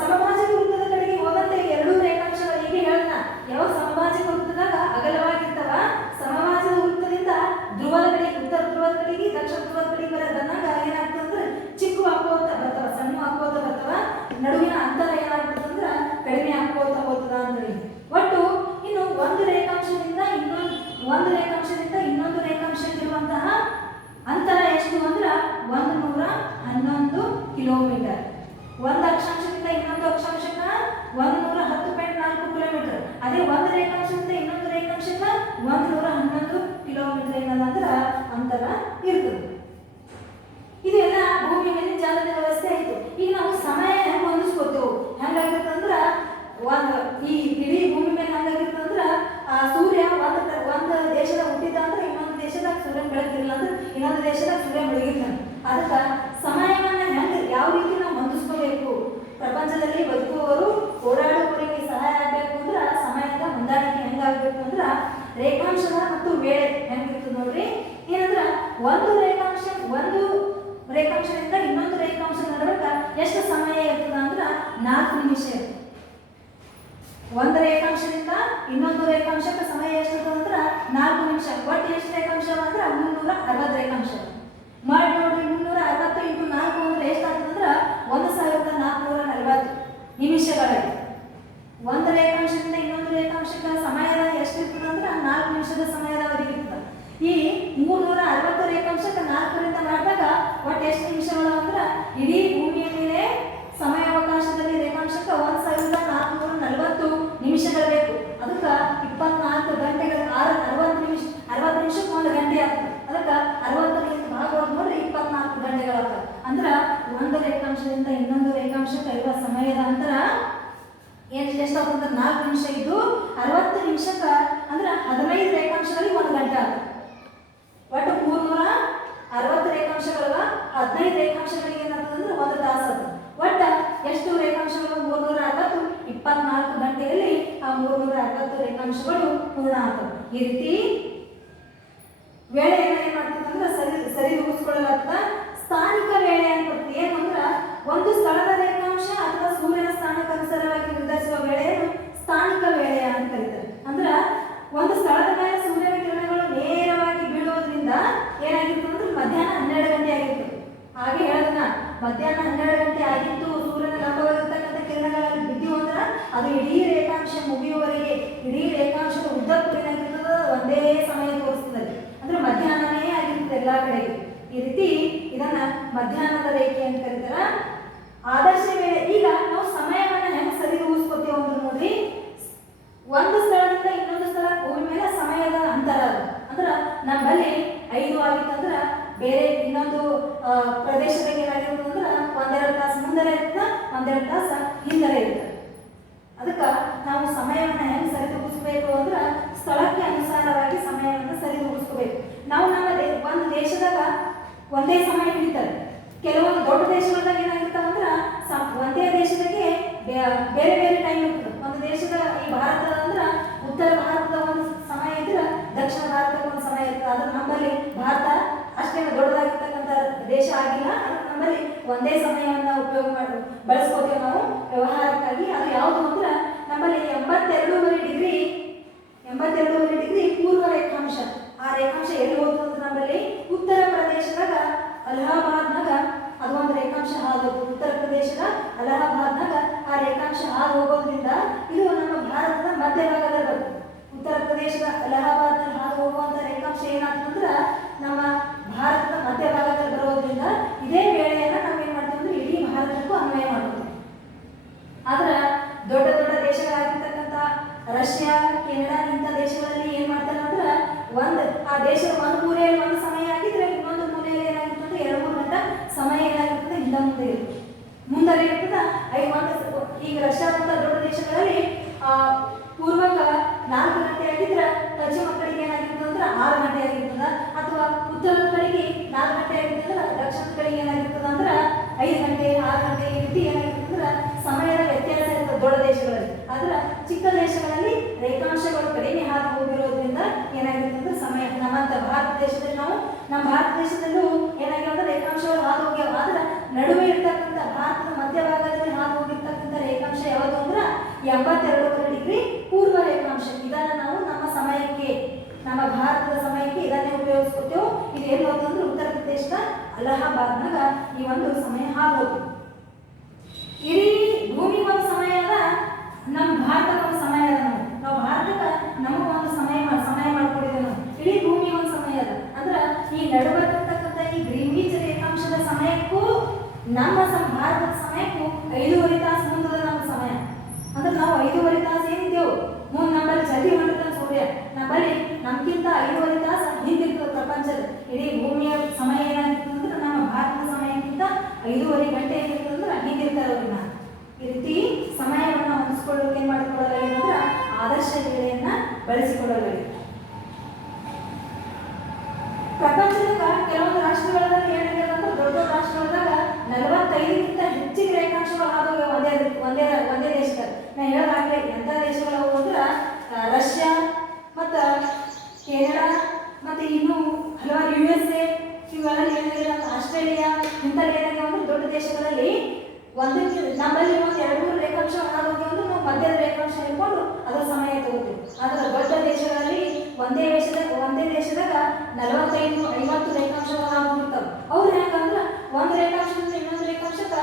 ಸಮಭಾಜಕ ವೃತ್ತದ ಕಡೆಗೆ ಹೋದಂತೆ ಎರಡು ರೇಖಾಂಶಗಳು ಹೀಗೆ ಹೇಳ್ದ ಯಾವ ಸಮಭಾಜಕ ವೃತ್ತದಾಗ ಅಗಲವಾಗಿರ್ತವ ಸಮಭಾಜಕ ವೃತ್ತದಿಂದ ಧ್ರುವದ ಕಡೆಗೆ ಉತ್ತರ ಧ್ರುವದ ಕಡೆಗೆ ದಕ್ಷಿಣ ಧ್ರುವದ ಕಡೆಗೆ ಬರೋದನ್ನಾಗ ಏನಾಗ್ತದೆ ಅಂದ್ರೆ ಚಿಕ್ಕ ಹಾಕೋತ ಬರ್ತಾವ ಸಣ್ಣ ಹಾಕೋತ ಬರ್ತಾವ ನಡುವಿನ ಅಂತರ ಏನಾಗ್ತದೆ ಅಂದ್ರೆ ಕಡಿಮೆ ಹಾಕೋತ ಹೋಗ್ತದ ಅಂತೇಳಿ ಒಟ್ಟು ಇನ್ನು ಒಂದು ರೇಖಾಂಶದಿಂದ ಇನ್ನೊಂದು ರೇಖಾಂಶಕ್ಕಿರುವಂತಹ ಅಂತರ ಎಷ್ಟು ಅಂದ್ರೆ 111 ಕಿಲೋಮೀಟರ್ ಒಂದು ಅಕ್ಷಾಂಶದಿಂದ ಇನ್ನೊಂದು ಅಕ್ಷಾಂಶಕ್ಕೆ 110.4 ಕಿಲೋಮೀಟರ್ ಅದೇ ಒಂದು ರೇಖಾಂಶದಿಂದ ಇನ್ನೊಂದು ರೇಖಾಂಶಕ್ಕೆ 111 ಕಿಲೋಮೀಟರ್ ಏನಂದ್ರೆ ಅಂತರ ಇರ್ತದೆ ಇದು ಎಲ್ಲ ಭೂಮಿ ಮೇಲೆ ಜಾಲದ ವ್ಯವಸ್ಥೆ ಆಯಿತು ಈಗ ನಾವು ಸಮಯ ಹೆಂಗೆ ಹೊಂದಿಸ್ಕೋತೇವೆ ಹೆಂಗಾಗಿರ್ತಂದ್ರೆ ಈ ಇಡೀ ಭೂಮಿ ಮೇಲೆ ಹೆಂಗಾಗಿರ್ತಂದ್ರೆ ಸೂರ್ಯ ಒಂದು ದೇಶದ ಹುಟ್ಟಿದ ಅಂದ್ರೆ ಇನ್ನೊಂದು ದೇಶದಾಗ ಸೂರ್ಯನ ಬೆಳಕಿರಲಿಲ್ಲ ಅಂದ್ರೆ ಇನ್ನೊಂದು ದೇಶದಾಗ ಸೂರ್ಯ ಬೆಳಗಿರ್ತಾನೆ ಅದಕ್ಕೆ ಸಮಯವನ್ನ ಹೆಂಗೆ ಯಾವ ರೀತಿ ನಾವು ಹೊಂದಿಸ್ಕೋಬೇಕು ಪ್ರಪಂಚದಲ್ಲಿ ಬದುಕುವವರು ಓಡಾಡುವವರಿಗೆ ಸಹಾಯ ಆಗಬೇಕು ಅಂದ್ರೆ ಸಮಯದ ಹೊಂದಾಣಿಕೆ ಹೆಂಗಾಗಬೇಕು ಅಂದ್ರೆ ರೇಖಾಂಶದ ಮತ್ತು ವೇಳೆ ಹೆಂಗಿರ್ತದೆ ನೋಡ್ರಿ ಏನಂದ್ರೆ ಒಂದು ರೇಖಾಂಶದಿಂದ ಇನ್ನೊಂದು ರೇಖಾಂಶ ನಡುವೆ ಎಷ್ಟು ಸಮಯ ಇರ್ತದ ಅಂದ್ರೆ 4 ನಿಮಿಷ ಇರ್ತದೆ ಒಂದು ರೇಖಾಂಶದಿಂದ ಇನ್ನೊಂದು ರೇಖಾಂಶಕ್ಕೆ ಸಮಯ ಎಷ್ಟಿರ್ತದೆ ಅಂದ್ರೆ 4 ನಿಮಿಷ ಒಟ್ಟು ಎಷ್ಟು ರೇಖಾಂಶ ಅಂದ್ರೆ 360 ರೇಖಾಂಶ ಮಾಡಿ ನೋಡ್ರಿ 360 × 4 ಅಂದ್ರೆ ಎಷ್ಟಾಗ್ತದೆ ಅಂದ್ರೆ 1440 ನಿಮಿಷಗಳಾಯ್ತು ಒಂದು ರೇಖಾಂಶದಿಂದ ಇನ್ನೊಂದು ರೇಖಾಂಶಕ್ಕೆ ಸಮಯದ ಎಷ್ಟಿರ್ತದೆ ಅಂದ್ರೆ 4 ನಿಮಿಷದ ಸಮಯದ ಅವಧಿಗೆ ಇರ್ತದೆ ಈ 360 ರೇಖಾಂಶಕ್ಕೆ 4ರಿಂದ ಮಾಡಿದಾಗ ಒಟ್ಟು ಎಷ್ಟು ನಿಮಿಷಗಳು ಅಂದ್ರೆ ಇಡೀ ಭೂಮಿಯ ಮೇಲೆ ಸಮಯಾವಕಾಶದಲ್ಲಿ ರೇಖಾಂಶಕ್ಕೆ 1440 ನಿಮಿಷಗಳು ಬೇಕು ಅದಕ್ಕೆ 24 ಗಂಟೆಗಳು 60 ನಿಮಿಷಕ್ಕೆ 1 ಗಂಟೆ ಆಗ್ತದೆ ಅದಕ್ಕೆ 60ರಿಂದ ಭಾಗವಾಗಿ ನೋಡ್ರಿ 24 ಗಂಟೆಗಳಾಗ್ತವೆ ಅಂದ್ರೆ ಒಂದು ರೇಖಾಂಶದಿಂದ ಇನ್ನೊಂದು ರೇಖಾಂಶಕ್ಕೆ ಇರುವ ಸಮಯದ ಅಂತರ ಎಷ್ಟಾಗ್ತದೆ 4 ನಿಮಿಷ ಇದ್ದು 60 ನಿಮಿಷಕ್ಕೆ ಅಂದ್ರೆ 15 ರೇಖಾಂಶಗಳಿಗೆ 1 ಗಂಟೆ ಆಗ್ತದೆ ಒಟ್ಟು 360 ರೇಖಾಂಶಗಳ 15 ರೇಖಾಂಶಗಳಿಗೆ ಏನಾಗ್ತದೆ ಅಂದ್ರೆ 1 ತಾಸು ಆಗ್ತದೆ ಒಟ್ಟು ಎಷ್ಟು ರೇಖಾಂಶಗಳು 360 24 ಗಂಟೆಯಲ್ಲಿ ಆ 360 ರೇಖಾಂಶಗಳು ಪೂರ್ಣ ಆಗ್ತವೆ ಈ ರೀತಿ ವೇಳೆಯನ್ನು ಏನು ಮಾಡ್ತದೆ ಅಂದ್ರೆ ಸರಿದೂಗಿಸ್ಕೊಳ್ಳಲಾಗ್ತದೆ ಸ್ಥಾನಿಕ ವೇಳೆ ಅಂತ ಬರ್ತದೆ ಏನು ಅಂದ್ರೆ ಒಂದು ಸ್ಥಳದ ರೇಖಾಂಶ ಅಥವಾ ಸೂರ್ಯನ ಸ್ಥಾನಕ್ಕೆ ಅನುಸಾರವಾಗಿ ನಿರ್ಧರಿಸುವ ವೇಳೆಯನ್ನು ಸ್ಥಾನಿಕ ವೇಳೆ ಅಂತ ಕರೀತಾರೆ ಅಂದ್ರೆ ಒಂದು ಸ್ಥಳದ ಮೇಲೆ ಸೂರ್ಯನ ಕಿರಣಗಳು ನೇರವಾಗಿ ಬೀಳುವುದರಿಂದ ಏನಾಗಿರ್ತದೆ ಅಂದ್ರೆ ಮಧ್ಯಾಹ್ನ 12 ಗಂಟೆ ಆಗಿರ್ತದೆ ಹಾಗೆ ಹೇಳೋದನ್ನ ಮಧ್ಯಾಹ್ನ 12 ಗಂಟೆ ಆಗಿತ್ತು ಸೂರ್ಯನ ಲಂಬವಾಗಿರ್ತಕ್ಕಂಥ ಕಿರಣಗಳಲ್ಲಿ ಬಿದ್ದು ಅಂದ್ರೆ ಅದು ಇಡೀ ರೇಖಾಂಶ ಮುಗಿಯುವವರೆಗೆ ಇಡೀ ರೇಖಾಂಶದ ಉದ್ದಕ್ಕೂ ಏನಾಗಿರ್ತದೆ ಒಂದೇ ಸಮಯ ತೋರಿಸ್ತದೆ ಅಂದ್ರೆ ಮಧ್ಯಾಹ್ನನೇ ಆಗಿರ್ತದೆ ಎಲ್ಲ ಕಡೆಗೆ ಈ ರೀತಿ ಇದನ್ನ ಮಧ್ಯಾಹ್ನದ ರೇಖೆ ಅಂತ ಕರೀತಾರ ಆದರ್ಶ ವೇಳೆ ಈಗ ನಾವು ಸಮಯವನ್ನು ಹೆಂಗೆ ಸರಿದೂಗಿಸ್ಕೊತೀವಿ ಅಂದ್ರೆ ನೋಡ್ರಿ ಒಂದು ಸ್ಥಳದಿಂದ ಇನ್ನೊಂದು ಸ್ಥಳ ಭೂಮಿ ಮೇಲೆ ಸಮಯದ ಅಂತರ ಅಂದ್ರೆ ನಮ್ಮಲ್ಲಿ 5 ಆಗಿತ್ತಂದ್ರೆ ಬೇರೆ ಇನ್ನೊಂದು ಪ್ರದೇಶದಾಗ ಏನಾಗಿರ್ತದೆ ಅಂದ್ರೆ 1-2 ತಾಸು ಮುಂದೆ ಇರ್ತದೆ 1-2 ತಾಸು ಹಿಂದೆ ಇರ್ತದೆ ಅದಕ್ಕೆ ನಾವು ಸಮಯವನ್ನು ಹೆಂಗೆ ಸರಿದೂಗಿಸ್ಬೇಕು ಅಂದ್ರೆ ಸ್ಥಳಕ್ಕೆ ಅನುಸಾರವಾಗಿ ಸಮಯವನ್ನು ಸರಿದೂಗಿಸ್ಕೋಬೇಕು ನಾವು ನಮ್ಮ ಒಂದು ದೇಶದಾಗ ಒಂದೇ ಸಮಯ ಹಿಡಿತಾರೆ ಕೆಲವೊಂದು ದೊಡ್ಡ ದೇಶಗಳದಾಗ ಏನಾಗಿರ್ತಾವ ಅಂದ್ರೆ ಒಂದೇ ದೇಶದಾಗೆ ಬೇರೆ ಬೇರೆ ಟೈಮ್ ಇರ್ತದೆ ಒಂದು ದೇಶದ ಈ ಭಾರತ ಅಂದ್ರೆ ಉತ್ತರ ಭಾರತದ ಒಂದು ಸಮಯ ಇದ್ರೆ ದಕ್ಷಿಣ ಭಾರತದ ಒಂದು ಸಮಯ ಇರ್ತದೆ ಅದು ನಮ್ಮಲ್ಲಿ ಭಾರತ ಅಷ್ಟೇನು ದೊಡ್ಡದಾಗಿರ್ತಕ್ಕಂಥ ದೇಶ ಆಗಿಲ್ಲ ಅದಕ್ಕೆ ನಮ್ಮಲ್ಲಿ ಒಂದೇ ಸಮಯವನ್ನು ಉಪಯೋಗ ಮಾಡಿ ಬಳಸ್ಕೋತೇವೆ ನಾವು ವ್ಯವಹಾರಕ್ಕಾಗಿ ಅದು ಯಾವುದು ಅಂದ್ರೆ ನಮ್ಮಲ್ಲಿ 82.5 ಡಿಗ್ರಿ ಪೂರ್ವ ರೇಖಾಂಶ ಆ ರೇಖಾಂಶ ಎಲ್ಲಿ ಹೋಗ್ತದೆ ನಮ್ಮಲ್ಲಿ ಉತ್ತರ ಪ್ರದೇಶದಾಗ ಅಲಹಾಬಾದ್ನಾಗ ಅದು ಒಂದು ರೇಖಾಂಶ ಹಾದು ಉತ್ತರ ಪ್ರದೇಶದ ಅಲಹಾಬಾದ್ನಾಗ ಆ ರೇಖಾಂಶ ಹಾದು ಹೋಗೋದ್ರಿಂದ ಇದು ನಮ್ಮ ಭಾರತದ ಮಧ್ಯಭಾಗದಲ್ಲಿ ಬರ್ತದೆ ಉತ್ತರ ಪ್ರದೇಶದ ಅಲಹಾಬಾದ್ ಏನಾಗ್ತಂದ್ರೆ ನಮ್ಮ ಭಾರತದ ಮಧ್ಯಭಾಗದಲ್ಲಿ ಬರೋದ್ರಿಂದ ಇದೇ ವೇಳೆಯನ್ನು ನಾವೇನು ಮಾಡ್ತೀವಿ ಅಂದ್ರೆ ಇಡೀ ಭಾರತಕ್ಕೂ ಅನ್ವಯ ಮಾಡ್ತೀವಿ. ಆದ್ರೆ ದೊಡ್ಡ ದೊಡ್ಡ ದೇಶಗಳಾಗಿರ್ತಕ್ಕಂಥ ರಷ್ಯಾ, ಕೆನಡಾ ಇಂಥ ದೇಶಗಳಲ್ಲಿ ಏನ್ ಮಾಡ್ತಾರೆ ಅಂದ್ರೆ ಆ ದೇಶದ ಒಂದು ಮೂಲೆಯಲ್ಲಿ ಒಂದು ಸಮಯ ಆಗಿದ್ರೆ ಇನ್ನೊಂದು ಮೂಲೆಯಲ್ಲಿ ಏನಾಗಿರ್ತದೆ 2-3 ಗಂಟೆ ಸಮಯ ಏನಾಗಿರ್ತದೆ ಹಿಂದೆ ಮುಂದೆ ಇರುತ್ತೆ. ಮುಂದಲ್ಲಿ ಇರ್ತದ ಈಗ ರಷ್ಯಾದಂಥ ದೊಡ್ಡ ದೇಶಗಳಲ್ಲಿ ಪೂರ್ವಕ 4 ಗಂಟೆ ಆಗಿದ್ರೆ ಪಶ್ಚಿಮ ಕಡೆಗೆ ಏನಾಗಿರ್ತದೆ ಅಂದ್ರೆ 6 ಗಂಟೆ ಆಗಿರ್ತದ, ಅಥವಾ ಉತ್ತರದ ಕಡೆಗೆ 4 ಗಂಟೆ ಆಗಿರ್ತದೆ, ದಕ್ಷಿಣದ ಕಡೆಗೆ ಏನಾಗಿರ್ತದ ಅಂದ್ರೆ 5 ಗಂಟೆ 6 ಗಂಟೆ ಈ ರೀತಿ ಏನಾಗಿರ್ತದೆ ಸಮಯದ ವ್ಯತ್ಯಾಸ ಇರ್ತದೆ ದೊಡ್ಡ ದೇಶಗಳಲ್ಲಿ. ಆದ್ರೆ ಚಿಕ್ಕ ದೇಶಗಳಲ್ಲಿ ರೇಖಾಂಶಗಳು ಕಡಿಮೆ ಹಾದು ಹೋಗಿರೋದ್ರಿಂದ ಏನಾಗಿರ್ತದೆ ಸಮಯ ನಮ್ಮ ಭಾರತ ದೇಶದಲ್ಲಿ ನಮ್ಮ ಭಾರತ ದೇಶದಲ್ಲೂ ಏನಾಗಿರೋದು ರೇಖಾಂಶಗಳು ಹಾದು ಹೋಗ್ಯಾವ. ಆದ್ರೆ ನಡುವೆ ಇರ್ತಕ್ಕಂಥ ಭಾರತದ ಮಧ್ಯಭಾಗದಲ್ಲಿ ಹಾದು ಹೋಗಿರ್ತಕ್ಕಂಥ ರೇಖಾಂಶ ಯಾವುದು ಅಂದ್ರೆ 82 ಡಿಗ್ರಿ ಪೂರ್ವ ರೇಖಾಂಶ. ಇದನ್ನು ನಾವು ನಮ್ಮ ಸಮಯಕ್ಕೆ, ನಮ್ಮ ಭಾರತದ ಸಮಯಕ್ಕೆ ಇದನ್ನೇ ಉಪಯೋಗಿಸ್ಕೊತೇವೆ. ಇದು ಎಲ್ಲಿ ಹೋಗ್ತಂದ್ರೆ ಉತ್ತರ ಪ್ರದೇಶದ ಅಲಹಾಬಾದ್ನಾಗ ಈ ಒಂದು ಸಮಯ ಹಾದು ಹೋಗ್ತದೆ. ಇಡೀ ಭೂಮಿ ಒಂದು ಸಮಯ ಅದ, ನಮ್ಮ ಭಾರತಕ್ಕೆ ಒಂದು ಸಮಯ ಅದ. ನಾವು ಭಾರತಕ್ಕೆ ನಮಗೊಂದು ಸಮಯ ಮಾಡ್ಕೊಂಡಿದ್ದೇವೆ. ನಾವು ಇಡೀ ಭೂಮಿ ಒಂದು ಸಮಯ ಅದ ಅಂದ್ರೆ ಈ ನಡುವರ್ತಕ್ಕಂಥ ಈ ಗ್ರೀನ್ವಿಚ್ ರೇಖಾಂಶದ ಸಮಯಕ್ಕೂ ನಮ್ಮ ಭಾರತದ ಸಮಯಕ್ಕೂ 5.5 ತಾಸು ಮುಂದದ ನಮ್ಮ ಸಮಯ. ಅಂದ್ರೆ ನಾವು 5.5 ತಾಸು ಏನಿದ್ದೇವು ಮುಂದೆ ನಮ್ಮಲ್ಲಿ ಜಲ್ದಿ ಹೊಂದಿರ್ತಾನೆ ಸೂರ್ಯ, ನಮ್ಗಿಂತ 5.5 ತಾಸು ಹಿಂದಿರ್ತದೆ ಪ್ರಪಂಚದ. ಇಡೀ ಭೂಮಿಯ ಸಮಯ ಏನಾಗಿರ್ತದೆ ಅಂದ್ರೆ ನಮ್ಮ ಭಾರತದ ಸಮಯಕ್ಕಿಂತ 5.5 ಗಂಟೆ ಏನಿರ್ತದಂದ್ರೆ ಹಿಂದಿರ್ತಾರೆ ಅವ್ರನ್ನ. ಈ ರೀತಿ ಸಮಯವನ್ನು ಹೊಂದಿಸ್ಕೊಳ್ಳೋಕೆ ಏನ್ ಮಾಡಿಕೊಳ್ಳಲಾಗಿದೆ ಅಂದ್ರೆ ಆದರ್ಶ ವೇಳೆಯನ್ನ ಬಳಸಿಕೊಳ್ಳಲಾಗಿದೆ. ಪ್ರಪಂಚದಾಗ ಕೆಲವೊಂದು ರಾಷ್ಟ್ರಗಳಲ್ಲಿ ಏನಾಗಿದೆ ಅಂದ್ರೆ ದೊಡ್ಡ ರಾಷ್ಟ್ರಗಳಾಗ 45ಕ್ಕಿಂತ ಹೆಚ್ಚಿನ ರೇಖಾಂಶಗಳು ಹಾದು ಒಂದೇ ದೇಶದಲ್ಲಿ. ನಾ ಹೇಳೋದಾಗ್ಲಿ ಎಂಥ ದೇಶಗಳು ಅಂದ್ರೆ ರಷ್ಯಾ ಮತ್ತು ಕೆನಡಾ ಮತ್ತು ಇನ್ನೂ ಹಲವಾರು USA, ಇವುಗಳಲ್ಲಿ ಏನಾಗಿದೆ ಆಸ್ಟ್ರೇಲಿಯಾ ಇಂಥಲ್ಲಿ ಏನಾಗಿದೆ ಅಂದ್ರೆ ದೊಡ್ಡ ದೇಶಗಳಲ್ಲಿ ನಮ್ಮಲ್ಲಿ ಒಂದು 2-3 ರೇಖಾಂಶ ಹಾದೋಗಿ ಅಂದ್ರೆ ನಾವು ಮಧ್ಯದ ರೇಖಾಂಶ ಹಿಡ್ಕೊಂಡು ಅದರ ಸಮಯ ತಗೋತೀವಿ. ಆದರೆ ದೊಡ್ಡ ದೇಶಗಳಲ್ಲಿ ಒಂದೇ ದೇಶದಾಗ 45-50 ರೇಖಾಂಶಗಳು ಹಾಕಿರ್ತಾವೆ. ಅವ್ರು ಹೆಂಗಂದ್ರೆ ಒಂದು ರೇಖಾಂಶದಿಂದ ಇನ್ನೊಂದು ರೇಖಾಂಶಕ್ಕೆ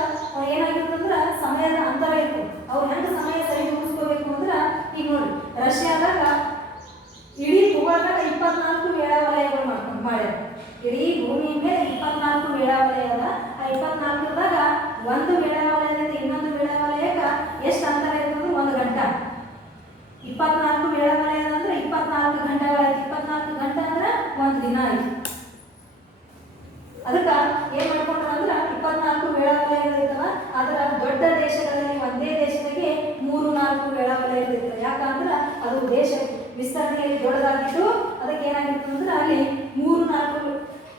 ಏನಾಗಿರ್ತಂದ್ರೆ ಸಮಯದ ಅಂತರ ಇರ್ತದೆ. ಅವ್ರು ಹೆಂಗೆ ಸಮಯ ಸರಿ ಮುಗಿಸ್ಕೋಬೇಕು ಅಂದ್ರೆ ಈಗ ನೋಡಿ ರಷ್ಯಾದಾಗ ಇಡೀ ಭೂಗೋಳದಾಗ 24 ವೇಳಾವಲಯಗಳು ಮಾಡ್ಯಾರ. ಇಡೀ ಭೂಮಿ ಮೇಲೆ 24 ವೇಳಾವಲಯ ಅದ. ಆ 24ದಾಗ ಒಂದು ವೇಳಾವಲಯದಿಂದ ಇನ್ನೊಂದು ವೇಳಾವಲಯಕ್ಕೆ ಎಷ್ಟು ಅಂತರ ಇರ್ತದೆ? 1 ಗಂಟೆ. 24 ವೇಳಾವಲಯ ಅಂದ್ರೆ 24 ಗಂಟೆಗಳಾಯ್ತು. 24 ಗಂಟೆ ಅಂದ್ರೆ 1 ದಿನ ಆಯ್ತು. ಅದಕ್ಕೆ ಏನ್ ಮಾಡ್ಕೊಂಡ್ರ ಅಂದ್ರೆ 24 ವೇಳಾವಲಯಗಳಿರ್ತಾವ. ಅದರ ದೊಡ್ಡ ದೇಶಗಳಲ್ಲಿ ಒಂದೇ ದೇಶದಾಗೆ 3-4 ವೇಳಾವಲಯಗಳಿರ್ತವೆ. ಯಾಕಂದ್ರೆ ಅದು ದೇಶ ವಿಸ್ತರಣೆಯಲ್ಲಿ ದೊಡ್ಡದಾಗಿದ್ದು ಅದಕ್ಕೆ ಏನಾಗಿರ್ತದೆ ಅಂದ್ರೆ ಅಲ್ಲಿ 3-4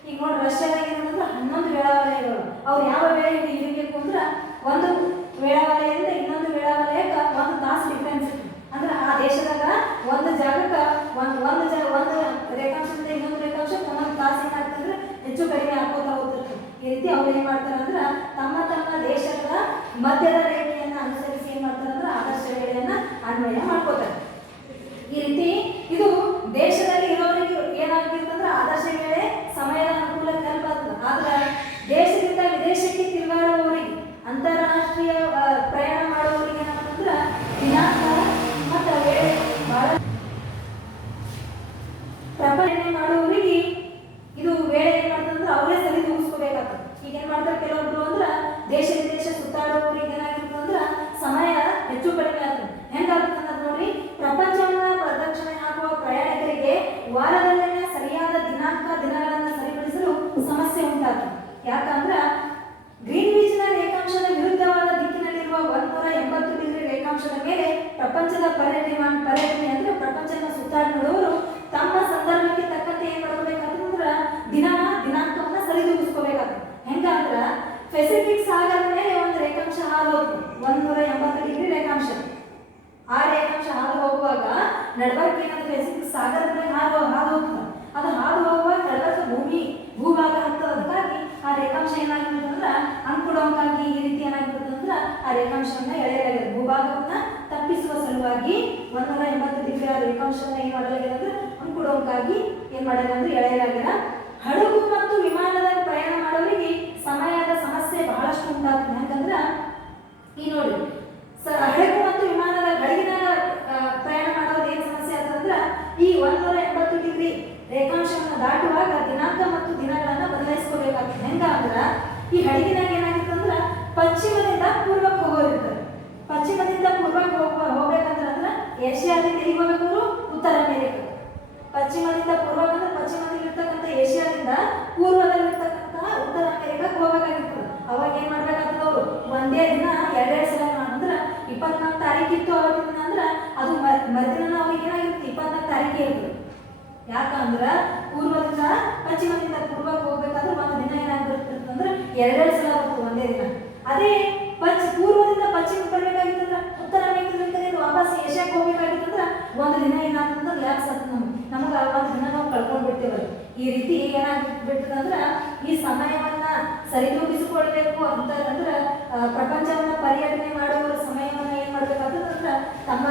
ಈಗ ನೋಡಿ ರಷ್ಯಾದಾಗ ಏನಂದ್ರೆ 11 ವೇಳಾವಲಯಗಳು. ಅವ್ರು ಯಾವ ವೇಳೆ ಇರಬೇಕು ಅಂದ್ರೆ ಒಂದು ವೇಳಾವಲಯದಿಂದ ಇನ್ನೊಂದು ವೇಳಾವಲಯಕ್ಕೆ 1 ತಾಸು ಡಿಫ್ರೆನ್ಸ್ ಇರ್ತದೆ. ಅಂದ್ರೆ ಆ ದೇಶದಾಗ ಒಂದು ಜಾಗಕ್ಕೆ ಒಂದು ರೇಖಾಂಶದಿಂದ ಇನ್ನೊಂದು ರೇಖಾಂಶಕ್ಕೆ 1 ತಾಸು ಏನಾಗ್ತಂದ್ರೆ ಹೆಚ್ಚು ಕಡಿಮೆ ಹಾಕೋತಾ ಹೋಗ್ತಿರ್ತದೆ. ಈ ರೀತಿ ಅವ್ರು ಏನ್ ಮಾಡ್ತಾರೆ ಅಂದ್ರೆ ತಮ್ಮ ದೇಶದ ಮಧ್ಯದ ರೇಖೆಯನ್ನು ಅನುಸರಿಸಿ ಏನ್ ಮಾಡ್ತಾರೆ ಅಂದ್ರೆ ಆದರ್ಶ ವೇಳೆಯನ್ನ ಅನ್ವಯ ಮಾಡ್ಕೋತಾರೆ. ಈ ರೀತಿ ಇದು ದೇಶದಲ್ಲಿ ಇರೋರಿಗೆ ಏನಾಗ್ತಿರ್ತಂದ್ರೆ ಆದರ್ಶ ವೇಳೆ ಸಮಯದ ಅನುಕೂಲ ಕಲ್ಪರ್ತದೆ. ಆದ್ರೆ ದೇಶದಿಂದ ವಿದೇಶಕ್ಕೆ ತಿರುಗಾಡುವವರಿಗೆ, ಅಂತಾರಾಷ್ಟ್ರೀಯ ಪ್ರಯಾಣ ಮಾಡುವವರಿಗೆ ಏನಾಗ್ತಂದ್ರೆ ದಿನಾಂಕ ಮತ್ತು ವೇಳೆ ಬಹಳ ಪ್ರಪಂಚ ಮಾಡುವವರಿಗೆ ಇದು ವೇಳೆ ಏನ್ ಮಾಡ್ತಂದ್ರೆ ಅವರೇ ಸರಿ ತೂಗಿಸ್ಕೋಬೇಕಾಗ್ತದೆ. ಈಗ ಏನ್ ಮಾಡ್ತಾರೆ ಕೆಲವೊಬ್ರು ಅಂದ್ರೆ ದೇಶ ವಿದೇಶ ಸುತ್ತಾಡುವವರಿಗೆ ಏನಾಗಿರ್ತದೆ ಅಂದ್ರೆ ಸಮಯ ಹೆಚ್ಚು ಕಡಿಮೆ ಆಗ್ತದೆ. ಹೆಂಗಾಗ್ತದೆ ಅನ್ನೋದು ನೋಡಿ, ಪ್ರಪಂಚವನ್ನ ಪ್ರದಕ್ಷಿಣೆ ಹಾಕುವ ಪ್ರಯಾಣಿಕರಿಗೆ ವಾರದಲ್ಲಿನ ಸರಿಯಾದ ದಿನಗಳನ್ನು ಸರಿಪಡಿಸಲು ಸಮಸ್ಯೆ ಉಂಟಾಗ್ತದೆ. ಯಾಕಂದ್ರೆ ಗ್ರೀನ್ವಿಚ್ನ ರೇಖಾಂಶದ ವಿರುದ್ಧವಾದ ದಿಕ್ಕಿನಲ್ಲಿರುವ 180 ಡಿಗ್ರಿ ರೇಖಾಂಶದ ಮೇಲೆ ಪ್ರಪಂಚದ ಪರ್ಯಟನೆ ಅಂದ್ರೆ ಪ್ರಪಂಚನ ಸುತ್ತಾಡಿ ನೋಡುವವರು ತಮ್ಮ ಸಂದರ್ಭಕ್ಕೆ ತಕ್ಕಂತೆ ಏನ್ ಮಾಡ್ಕೋಬೇಕಾಗ್ತಂದ್ರೆ ದಿನಾಂಕವನ್ನ ಸರಿದೂಗಿಸ್ಕೋಬೇಕಾಗ್ತದೆ. ಹೆಂಗಂದ್ರೆ ಪೆಸಿಫಿಕ್ ಸಾಗರದ ಮೇಲೆ ಒಂದು ರೇಖಾಂಶ ಹಾದು ಹೋಗ್ತದೆ 180 ಡಿಗ್ರಿ ರೇಖಾಂಶ. ಆ ರೇಖಾಂಶ ಹಾದು ಹೋಗುವಾಗ ನಡಬರ್ಕ್ ಏನಾದ್ರೆ ಪೆಸಿಫಿಕ್ ಸಾಗರದ ಮೇಲೆ ಹಾದು ಹೋಗ್ತದೆ. ಅದು ಹಾದು ಹೋಗುವಾಗ ನಡಬರ್ಕ್ ಭೂಭಾಗ ಹತ್ತದ. ಅದಕ್ಕಾಗಿ ಆ ರೇಖಾಂಶ ಏನಾಗಿರ್ತದೆ ಅಂದ್ರೆ ಅಂಕುಡೊಂಕಾಗಿ ಈ ರೀತಿ ಏನಾಗಿರ್ತದೆ ಅಂದ್ರೆ ಆ ರೇಖಾಂಶವನ್ನ ಎಳೆಯಲಾಗಿದೆ. ಭೂಭಾಗವನ್ನ ತಪ್ಪಿಸುವ ಸಲುವಾಗಿ 180 ಡಿಗ್ರಿ ಆ ರೇಖಾಂಶವನ್ನ ಏನ್ ಮಾಡಲಾಗಿದೆ ಅಂದ್ರೆ ಅಂಕುಡೊಂಕಾಗಿ ಏನ್ ಮಾಡಲಾಗಿದೆ ಅಂದ್ರೆ ಎಳೆಯಲಾಗಿದೆ. ಹಡಗು ಮತ್ತು ವಿಮಾನದಲ್ಲಿ ಪ್ರಯಾಣ ಮಾಡೋರಿಗೆ ಸಮಯದ ಸಮಸ್ಯೆ ಬಹಳಷ್ಟು ಉಂಟಾಗ್ತದೆ. ಯಾಕಂದ್ರೆ ಈ ನೋಡಿ ಹಡಗು ಮತ್ತು ವಿಮಾನದ ಹಡಗಿನ ಪ್ರಯಾಣ ಮಾಡೋದು ಏನ್ ಸಮಸ್ಯೆ ಆಗ್ತದೆ ಅಂದ್ರೆ ಈ 180 ಡಿಗ್ರಿ ಡಿಗ್ರಿ ರೇಖಾಂಶವನ್ನು ದಾಟುವಾಗ ದಿನಾಂಕ ಮತ್ತು ದಿನಗಳನ್ನು ಬದಲಾಯಿಸ್ಕೋಬೇಕಾಗ್ತದೆ. ಹೆಂಗ ಅಂದ್ರೆ ಈ ಹಡಗಿನಾಗ ಏನಾಗಿತ್ತು ಅಂದ್ರೆ ಪಶ್ಚಿಮದಿಂದ ಪೂರ್ವಕ್ಕೆ ಹೋಗೋದಿರ್ತದೆ. ಪಶ್ಚಿಮದಿಂದ ಪೂರ್ವಕ್ಕೆ ಹೋಗ್ಬೇಕಂದ್ರೆ ಏಷ್ಯಾದಿಂದ ಎಲ್ಲಿಗೆ ಹೋಗ್ಬೇಕು? ಉತ್ತರ ಅಮೆರಿಕ. ಪಶ್ಚಿಮದಿಂದ ಪೂರ್ವಕ್ಕೆ ಅಂದ್ರೆ ಪಶ್ಚಿಮದಲ್ಲಿರ್ತಕ್ಕಂಥ ಏಷ್ಯಾದಿಂದ ಪೂರ್ವದಲ್ಲಿರ್ತಕ್ಕಂಥ ಉತ್ತರ ಅಮೆರಿಕಕ್ಕೆ ಹೋಗ್ಬೇಕಾಗಿರ್ತದೆ. ಅವಾಗ ಏನ್ ಮಾಡ್ಬೇಕಾಗ್ತದೆ ಅವರು? ಒಂದೇ ದಿನ ಎರಡೆರಡು ಸಲ ಅಂದ್ರೆ 24 ತಾರೀಕಿತ್ತು ಅವತ್ತಿನ ಅಂದ್ರೆ ಅದು ಮರುದಿನ ಅವ್ರಿಗೆ ಏನಾಗಿರುತ್ತೆ? 24 ತಾರೀಕಿಗೆ ಇರ್ತದೆ. ಯಾಕಂದ್ರ ಪೂರ್ವದಿಂದ ಪಶ್ಚಿಮದಿಂದ ಪೂರ್ವಕ್ಕೆ ಹೋಗ್ಬೇಕಾದ್ರೆ ಒಂದು ದಿನ ಏನಾಗ್ಬಿಡುತ್ತೆ ಅಂದ್ರೆ ಎರಡೆರಡು ಸಲ ಬರ್ತದೆ ಒಂದೇ ದಿನ. ಅದೇ ಪೂರ್ವದಿಂದ ಪಶ್ಚಿಮಕ್ಕೆ ಬರ್ಬೇಕಾಗಿತ್ತಂದ್ರ ಉತ್ತರ ಅಮೆರಿಕದಿಂದ ವಾಪಸ್ ಏಷ್ಯಾಕ್ಕೆ ಹೋಗ್ಬೇಕಾಗಿತ್ತಂದ್ರ ಒಂದು ದಿನ ಏನಾಗ್ತಂದ್ರೆ ಲ್ಯಾಪ್ಸ್ ಆಗ್ತದೆ. ನಮಗೆ ಒಂದು ದಿನ ನಾವು ಕಳ್ಕೊಂಡು ಬಿಡ್ತೇವೆ. ಈ ರೀತಿ ಏನಾಗ್ಬಿಡ್ತದಂದ್ರ ಈ ಸಮಯವನ್ನ ಸರಿದೂಗಿಸಿಕೊಳ್ಬೇಕು ಅಂತಂದ್ರೆ ಪ್ರಪಂಚವನ್ನ ಪರ್ಯಟನೆ ಮಾಡುವ ಸಮಯವನ್ನ ಏನ್ ಮಾಡ್ಬೇಕಾಗ್ತದಂದ್ರ ತಮ್ಮ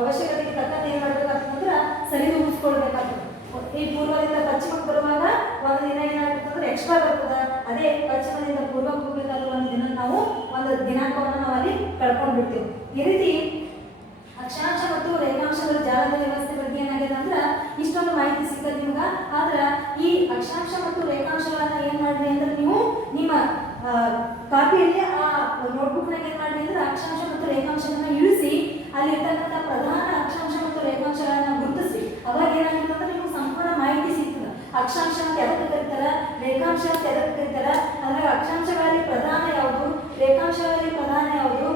ಅವಶ್ಯಕತೆಗೆ ತಕ್ಕಂತೆ ಏನ್ ಮಾಡ್ಬೇಕಾಗ್ತದಂದ್ರ ಸರಿದೂಗಿಸ್ಕೊಳ್ಬೇಕಾಗ್ತದೆ. ಈ ಪೂರ್ವದಿಂದ ಪಶ್ಚಿಮಕ್ಕೆ ಬರುವಾಗ ಒಂದು ದಿನ ಏನಾಗ್ತದಂದ್ರೆ ಎಕ್ಸ್ಟ್ರಾ ಬರ್ತದ. ಅದೇ ಪಶ್ಚಿಮದಿಂದ ಪೂರ್ವಕ್ಕೆ ಹೋಗ್ಬೇಕಾದ್ರೆ ಒಂದು ದಿನ ನಾವು ಒಂದು ದಿನಾಂಕವನ್ನು ನಾವು ಅಲ್ಲಿ ಕಳ್ಕೊಂಡು ಬಿಡ್ತೇವೆ. ಈ ರೀತಿ ಅಕ್ಷಾಂಶ ಮತ್ತು ರೇಖಾಂಶಗಳ ಜಾಲದ ವ್ಯವಸ್ಥೆ ಬಗ್ಗೆ ಏನಾಗಿದೆ ಅಂದ್ರೆ ಇಷ್ಟೊಂದು ಮಾಹಿತಿ ಸಿಕ್ಕದೆ ನಿಮ್ಗೆ. ಆದ್ರೆ ಈ ಅಕ್ಷಾಂಶ ಮತ್ತು ರೇಖಾಂಶಗಳನ್ನ ಏನ್ ಮಾಡ್ರಿ ಅಂದ್ರೆ ನೀವು ನಿಮ್ಮ ಕಾಪಿಯಲ್ಲಿ ಆ ನೋಟ್ಬುಕ್ನಾಗ ಏನ್ ಮಾಡ್ರಿ ಅಂದ್ರೆ ಅಕ್ಷಾಂಶ ಮತ್ತು ರೇಖಾಂಶಗಳನ್ನ ಇಳಿಸಿ ಅಲ್ಲಿರ್ತಕ್ಕಂಥ ಪ್ರಧಾನ ಅಕ್ಷಾಂಶ ಮತ್ತು ರೇಖಾಂಶಗಳನ್ನ ಗುರುತಿಸಿ. ಅವಾಗ ಏನಾಗುತ್ತೆ ಅಂದ್ರೆ ನಿಮ್ಗೆ ಸಂಪೂರ್ಣ ಮಾಹಿತಿ ಸಿಗ್ತದೆ. ಅಕ್ಷಾಂಶ ಅಂತ ಎದಕ್ಕೆ ಕರೀತಾರ, ರೇಖಾಂಶ ಅಂತ ಎದಕ್ಕೆ ಕರೀತಾರ, ಅಂದ್ರೆ ಅಕ್ಷಾಂಶಗಳಲ್ಲಿ ಪ್ರಧಾನ ಯಾವುದು, ರೇಖಾಂಶಗಳಲ್ಲಿ ಪ್ರಧಾನ ಯಾವುದು,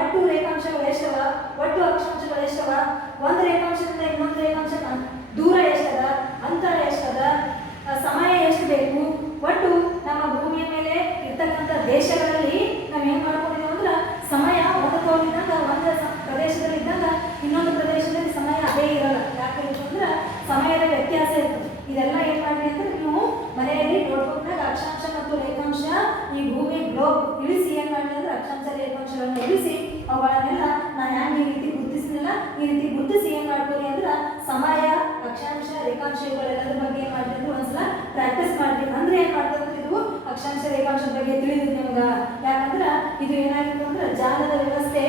ಒಟ್ಟು ರೇಖಾಂಶಗಳು ಎಷ್ಟವ, ಒಟ್ಟು ಅಕ್ಷಾಂಶಗಳು ಎಷ್ಟವ, ಒಂದು ರೇಖಾಂಶದಿಂದ ಇನ್ನೊಂದು ರೇಖಾಂಶ ದೂರ ಎಷ್ಟದ, ಅಂತರ ಎಷ್ಟದ, ಸಮಯ ಎಷ್ಟು ಬೇಕು, ಒಟ್ಟು ನಮ್ಮ ಭೂಮಿಯ ಮೇಲೆ ಇರ್ತಕ್ಕಂಥ ದೇಶಗಳಲ್ಲಿ ನಾವು ಏನ್ ಮಾಡ್ಕೊಂಡಿದ್ದೇವೆ ಅಂದ್ರೆ ಸಮಯ ಒಂದು ತೋರಿದ್ದಾಗ ಒಂದು ಪ್ರದೇಶದಲ್ಲಿ ಇದ್ದಾಗ ಇನ್ನೊಂದು ಪ್ರದೇಶದಲ್ಲಿ ಸಮಯ ಅದೇ ಇರಲ್ಲ. ಯಾಕೆ ಅಂದ್ರೆ ಸಮಯದ ವ್ಯತ್ಯಾಸ ಇರ್ತದೆ. ಇದೆಲ್ಲ ಏನ್ ಮಾಡ್ರಿ ಅಂದ್ರೆ ನೀವು ಮನೆಯಲ್ಲಿ ನೋಟ್ಬುಕ್ನಾಗ ಅಕ್ಷಾಂಶ ಮತ್ತು ರೇಖಾಂಶ ಈ ಭೂಮಿ ಗ್ಲೋಬ್ ಇಳಿಸಿ ಏನ್ ಮಾಡ್ರಿ ಅಂದ್ರೆ ಅಕ್ಷಾಂಶ ರೇಖಾಂಶಗಳನ್ನ ಇಳಿಸಿ ಅವುಗಳನ್ನೆಲ್ಲ ನಾನು ಹ್ಯಾಂಗ ಈ ರೀತಿ ಗುರುತಿಸಿಲ್ಲ ಈ ರೀತಿ ಗುರುತಿಸಿ ಏನ್ ಮಾಡ್ತೀವಿ ಅಂದ್ರೆ ಸಮಯ ಅಕ್ಷಾಂಶ ರೇಖಾಂಶ ಇವುಗಳೆಲ್ಲದ್ರ ಬಗ್ಗೆ ಏನ್ ಮಾಡ್ರಿ ಅಂದ್ರೆ ಒಂದ್ಸಲ ಪ್ರಾಕ್ಟೀಸ್ ಮಾಡ್ರಿ. ಅಂದ್ರೆ ಏನ್ ಮಾಡ್ತಂದ್ರೆ ಇದು ಅಕ್ಷಾಂಶ ರೇಖಾಂಶದ ಬಗ್ಗೆ ತಿಳಿದಿದೆ ನಿಮ್ಗೆ. ಯಾಕಂದ್ರೆ ಇದು ಏನಾಗಿತ್ತು ಅಂದ್ರೆ ಜಾಲದ ವ್ಯವಸ್ಥೆ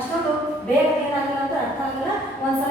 ಅಷ್ಟೊಂದು ಬೇಗ ಏನಾಗಲ್ಲ ಅಂತ ಅರ್ಥ ಆಗಲ್ಲ. ಒಂದ್ಸಲ